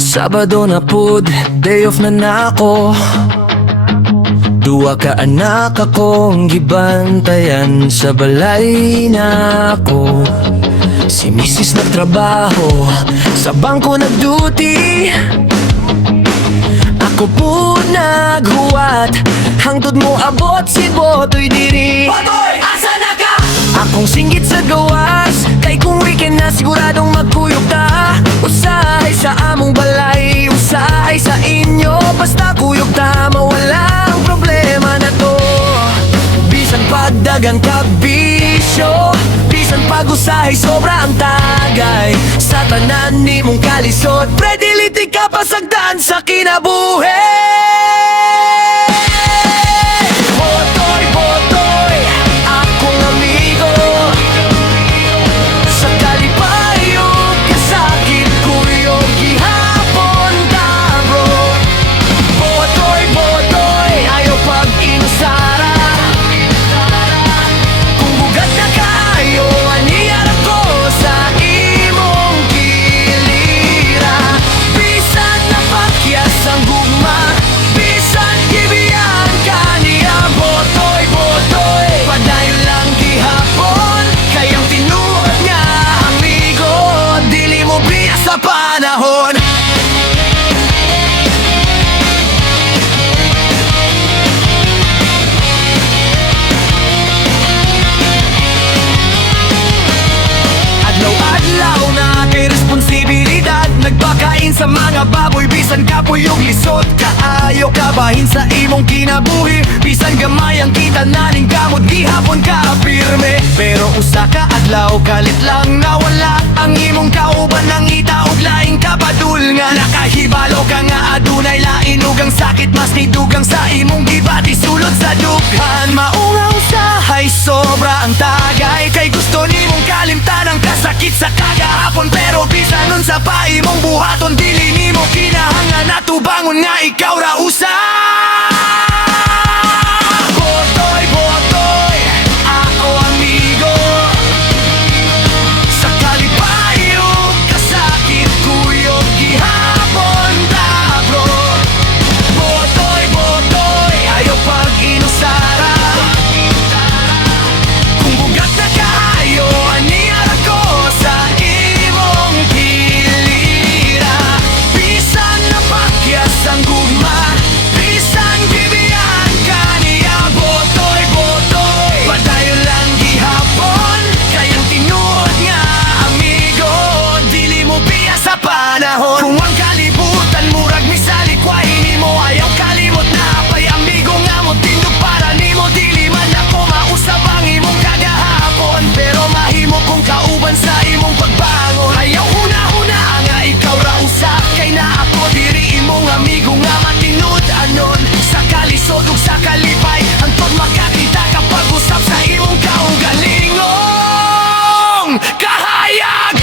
Sabado na pud, day off na nako. Duwa ka anak akong gibantayan, sa balay na ako. Si misis nagtrabaho, sa bangko nagduty. Ako po naghuwat, hangtod mo abot si Botoy diri. Botoy, asa na ka? Akong singgit sa gawas, kay kung weekend na siguradong magkuyog ta. Usahay sa among balay, usahay sa inyo, basta kuyog ta, mawala ang problema na to. Bisan pagdagang kabisyo, bisan pag-usahay sobra ang tagay. Sa tanan ni mong kalisod, prediliti ka pasagdan sa kinabuhi. Botoy, Botoy, akong amigo. Sa kalipayo, kasakit kuyog gihapon ka bro. Botoy, Botoy, ayaw pag-inusara. Kung bugat na kayo, aniyar ako sa imong kilira. Bisan na pakyas ang gugma, bisan gibiyan ka niya. Botoy, Botoy, padayon lang gihapon, kayang tinuod nga amigo. Dili mo biya sa panahon. Adlaw-adlaw na kay responsibilidad, nagpakain sa mga baboy, bisan kapoy yung lisod. Kaayo kabahin sa imong kinabuhi, bisan gamay ang kita naning kamot, gihapon ka pirme. Pero usa ka adlaw, kalit lang nawala ang imong kauban ng itaog, laing kapadul nga nakahibalo ka nga adunay lain ugang sakit, mas ni dugang sa imong gibati sulod sa dughan. Maunga usahay sobra ang tagay, kay gusto nimong kalimtan ang kasakit sa kagahapon. Pero bisan nun sa paimong buhaton, dili nimo kinahanglan na tubangon nga ikaw ra usa. Botoy, Botoy, ako amigo. Sa kalipayo, kasakit kuyog gihapon ta bro. Botoy, Botoy, ayaw pag-inusara. Kung bugat na kayo, aniyar ako sa imong kilira. Bisan na pakyas ang gugma, bisan gibiyan ka niya. Botoy, Botoy, padayon lang gihapon, kayang tinuod nga amigo. Dili mo biya sa panahon. Kung ang kalibutan murag misalikway nimo, ayaw kalimot na apay amigo nga mo tindog para nimo. Dili man ako mausap ang imong kagahapon, pero mahimo kong kauban sa imong pagbangon. Ayaw huna-huna nga ikaw ra usap, kay na ako diri imong amigo nga matinud anon. Sa kalisod ug sa kalipay, antod makakita kapag usap sa imong kaugalingong kahayag.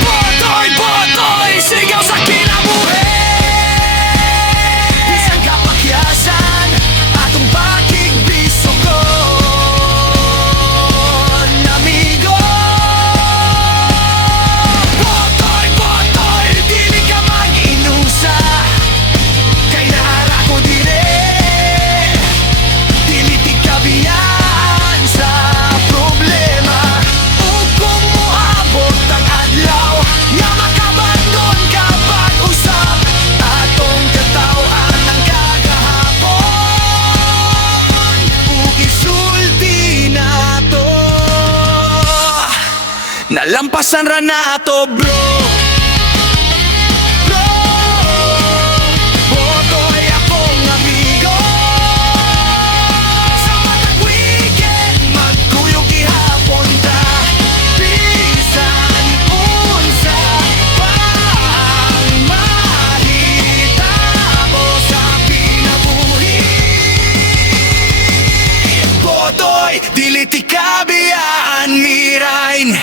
Botoy, Botoy, sigaw sa kinabuhi. Bisan kapakyasan, atong pakigbisugon, amigo. Botoy, Botoy, dili ka mag-inusa, kay naara ko dire. Dili ti kabiyan sa problema. Ug kung moabot ang adlaw, nga makabandon kapag usap, atong katawan ang kagahapon. Ug isulti nato, nalampasan ra nato bro. Bro, Botoy, akong amigo. Sa matag weekend, magkuyog gihapon ta. Bisan unsa pa ang mahitabo sa pinabuhi. iti kabiyaan mirain